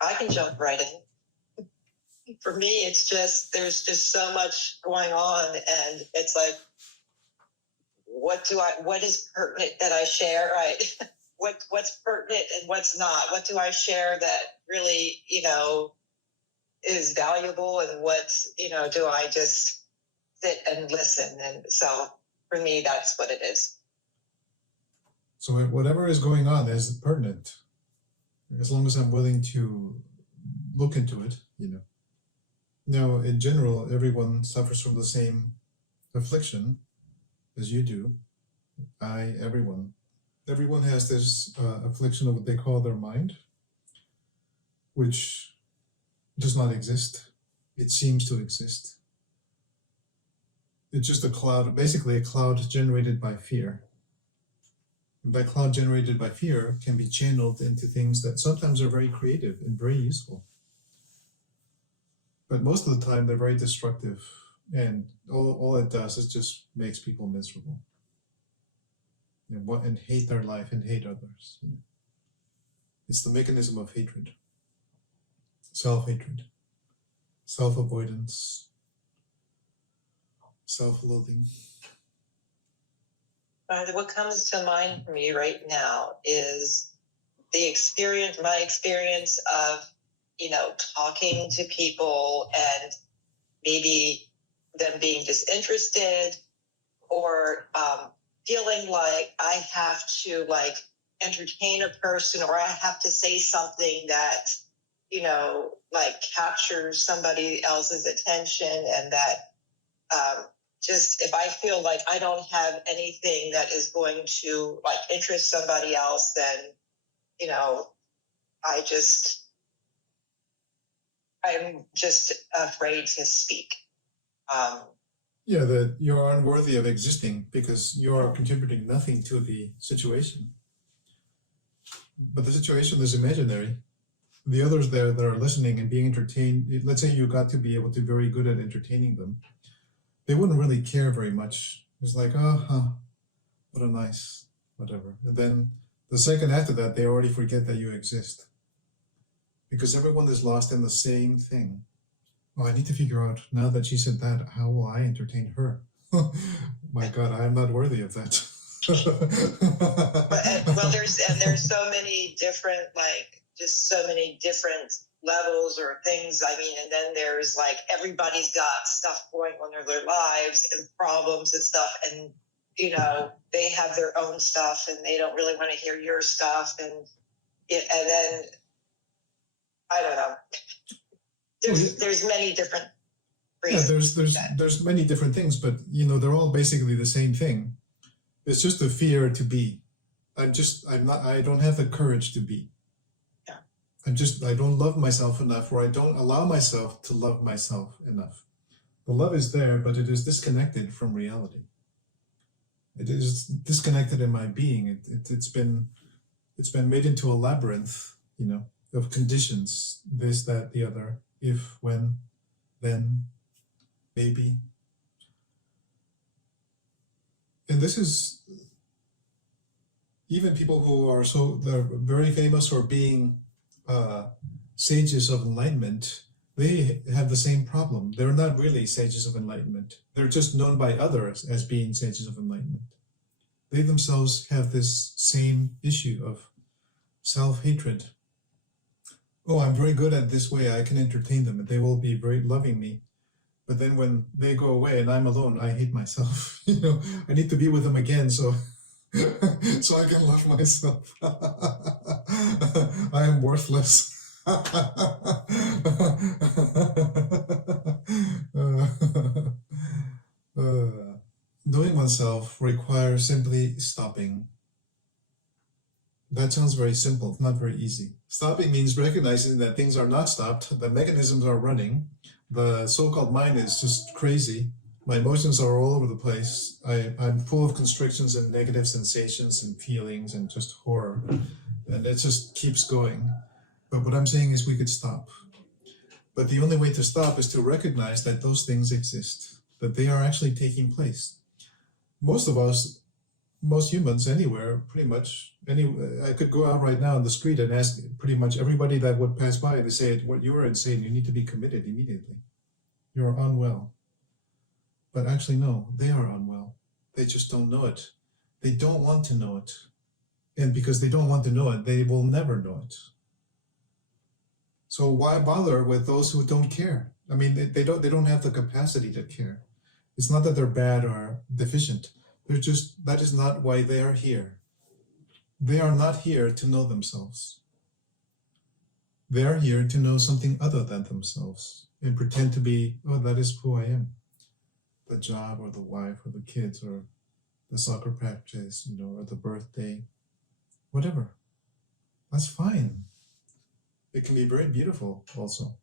I can jump right in. For me, it's just, there's just so much going on, and it's like, what is pertinent that I share, right? What's pertinent and what's not? What do I share that really, is valuable, and what's, do I just sit and listen? And so for me, that's what it is. So whatever is going on is pertinent, as long as I'm willing to look into it, Now, in general, everyone suffers from the same affliction as you do. Everyone. Everyone has this affliction of what they call their mind, which does not exist. It seems to exist. It's just a cloud, basically a cloud generated by fear. And that cloud generated by fear can be channeled into things that sometimes are very creative and very useful. But most of the time, they're very destructive. And all it does is just makes people miserable. And hate their life and hate others. It's the mechanism of hatred. Self-hatred. Self-avoidance. Self-loathing. What comes to mind for me right now is my experience of, talking to people and maybe them being disinterested, or feeling like I have to entertain a person, or I have to say something that, captures somebody else's attention, and that just if I feel like I don't have anything that is going to interest somebody else, then, I'm just afraid to speak. Yeah, that you're unworthy of existing because you are contributing nothing to the situation. But the situation is imaginary. The others there that are listening and being entertained, let's say you got to be able to be very good at entertaining them, they wouldn't really care very much. It's like, what a nice, whatever. And then the second after that, they already forget that you exist. Because everyone is lost in the same thing. Oh, I need to figure out, now that she said that, how will I entertain her? My God, I am not worthy of that. There's so many different, just so many different levels or things. And then there's everybody's got stuff going on in their lives and problems and stuff. And, they have their own stuff and they don't really want to hear your stuff. And then, I don't know. There's many different reasons. Yeah, there's many different things, but they're all basically the same thing. It's just a fear to be. I don't have the courage to be. Yeah. I don't love myself enough, or I don't allow myself to love myself enough. The love is there, but it is disconnected from reality. It is disconnected in my being. It's been made into a labyrinth, of conditions, this, that, the other, if, when, then, maybe. And this is, even people who they're very famous for being sages of enlightenment, they have the same problem. They're not really sages of enlightenment. They're just known by others as being sages of enlightenment. They themselves have this same issue of self-hatred. Oh, I'm very good at this way, I can entertain them and they will be very loving me. But then when they go away and I'm alone, I hate myself. I need to be with them again so I can love myself. I am worthless. Knowing oneself requires simply stopping. That sounds very simple, not very easy. Stopping means recognizing that things are not stopped, the mechanisms are running, the so-called mind is just crazy, my emotions are all over the place, I'm full of constrictions and negative sensations and feelings and just horror, and it just keeps going. But what I'm saying is we could stop. But the only way to stop is to recognize that those things exist, that they are actually taking place. Most of us most humans anywhere, pretty much, I could go out right now on the street and ask pretty much everybody that would pass by, they say, "What, you are insane, you need to be committed immediately. You're unwell." But actually, no, they are unwell. They just don't know it. They don't want to know it. And because they don't want to know it, they will never know it. So why bother with those who don't care? I mean, they don't have the capacity to care. It's not that they're bad or deficient. They're just, that is not why they are here. They are not here to know themselves. They are here to know something other than themselves and pretend to be, oh, that is who I am. The job or the wife or the kids or the soccer practice, or the birthday, whatever. That's fine. It can be very beautiful also.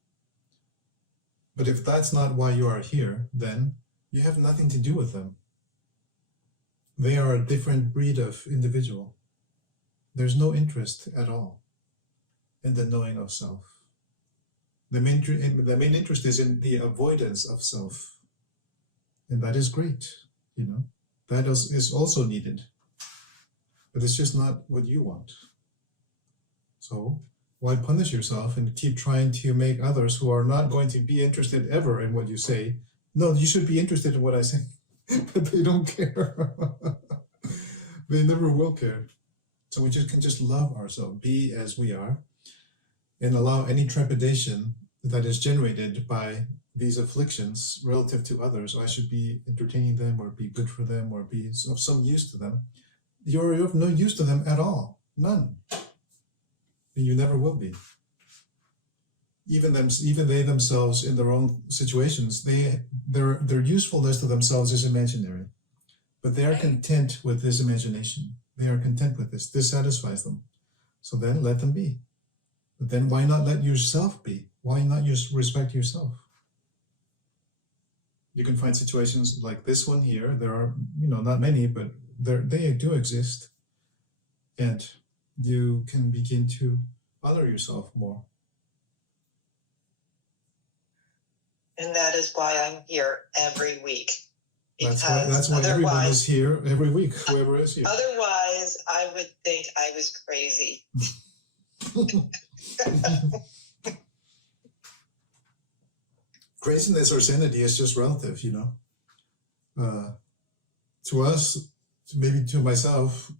But if that's not why you are here, then you have nothing to do with them. They are a different breed of individual. There's no interest at all in the knowing of self. The main interest is in the avoidance of self. And that is great, That is also needed. But it's just not what you want. So why punish yourself and keep trying to make others who are not going to be interested ever in what you say? No, you should be interested in what I say, but they don't care. They never will care. So we can just love ourselves, be as we are, and allow any trepidation that is generated by these afflictions relative to others. I should be entertaining them or be good for them or be of some use to them. You're of no use to them at all. None. And you never will be. Even they themselves in their own situations, their usefulness to themselves is imaginary. But they are content with this imagination. They are content with this. This satisfies them. So then let them be. But then why not let yourself be? Why not just respect yourself? You can find situations like this one here. There are, not many, but they do exist. And you can begin to honor yourself more. And that is why I'm here every week. That's why everyone is here every week, whoever is here. Otherwise, I would think I was crazy. Craziness or sanity is just relative, To us, maybe to myself,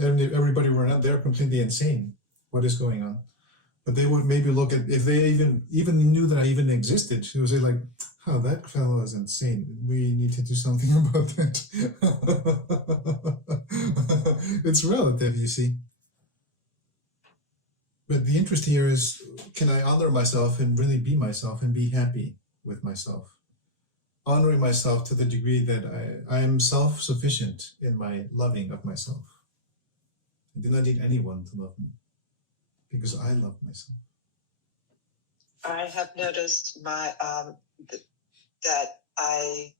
everybody around, they're completely insane. What is going on? But they would maybe look at, if they even knew that I even existed, they would say like, oh, that fellow is insane. We need to do something about that. It's relative, you see. But the interest here is, can I honor myself and really be myself and be happy with myself? Honoring myself to the degree that I am self-sufficient in my loving of myself. I do not need anyone to love me because I love myself. I have noticed that I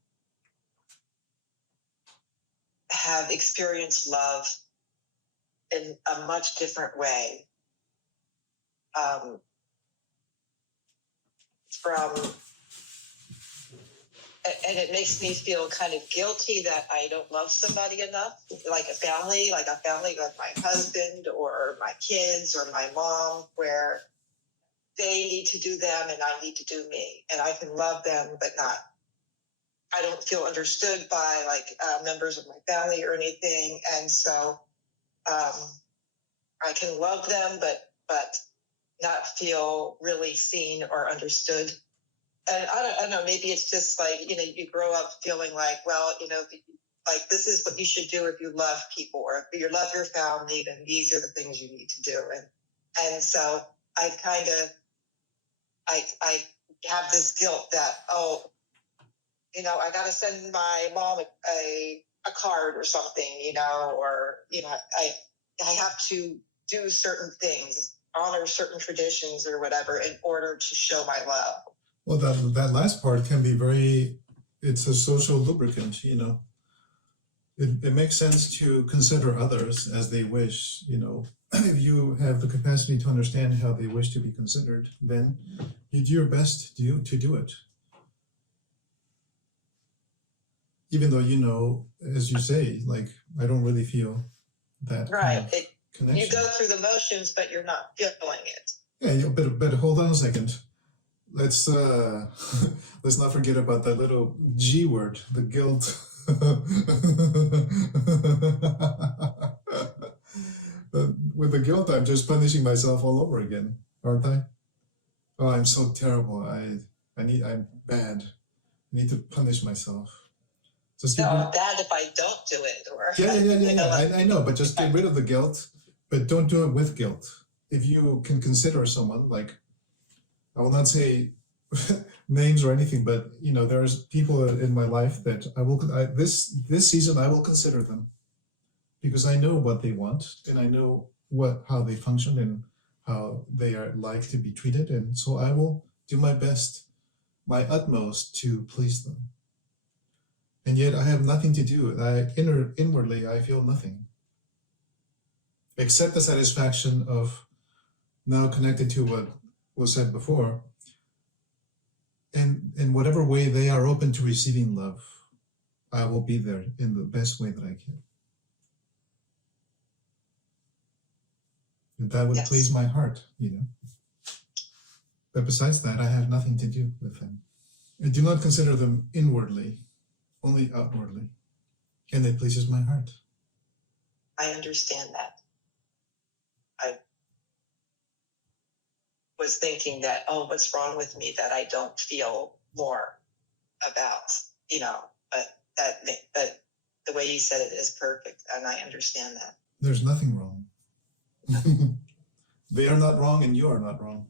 have experienced love in a much different way. And it makes me feel kind of guilty that I don't love somebody enough, like a family like my husband or my kids or my mom, where they need to do them and I need to do me. And I can love them, but I don't feel understood by members of my family or anything. And so I can love them, but not feel really seen or understood. And I don't know, maybe it's just you grow up feeling like, well, this is what you should do if you love people, or if you love your family, then these are the things you need to do. And so I kind of, I have this guilt that, I got to send my mom a card or something, or, I have to do certain things, honor certain traditions or whatever in order to show my love. Well, that last part can be it's a social lubricant, It makes sense to consider others as they wish, If you have the capacity to understand how they wish to be considered, then you do your best to do it. even though, you know, as you say, like, I don't really feel that kind of connection. You go through the motions, but you're not feeling it. Yeah, but hold on a second. Let's let's not forget about that little G word, the guilt. With the guilt, I'm just punishing myself all over again, aren't I? Oh, I'm so terrible. I'm bad. I need to punish myself. Just I'm bad if I don't do it, or I know, but just get rid of the guilt, but don't do it with guilt. If you can consider someone, like, I will not say names or anything, but you know, there's people in my life that this season I will consider them, because I know what they want, and I know how they function and how they are like to be treated, and so I will do my best, my utmost to please them. And yet I have nothing to do. Inwardly, I feel nothing, except the satisfaction of now connected to what was said before. And in whatever way they are open to receiving love, I will be there in the best way that I can. And that would please my heart, you know. But besides that, I have nothing to do with them. I do not consider them inwardly, only outwardly. And it pleases my heart. I understand that. I was thinking that, oh, what's wrong with me that I don't feel more about, you know, but the way you said it is perfect, and I understand that. There's nothing wrong. They are not wrong and you are not wrong.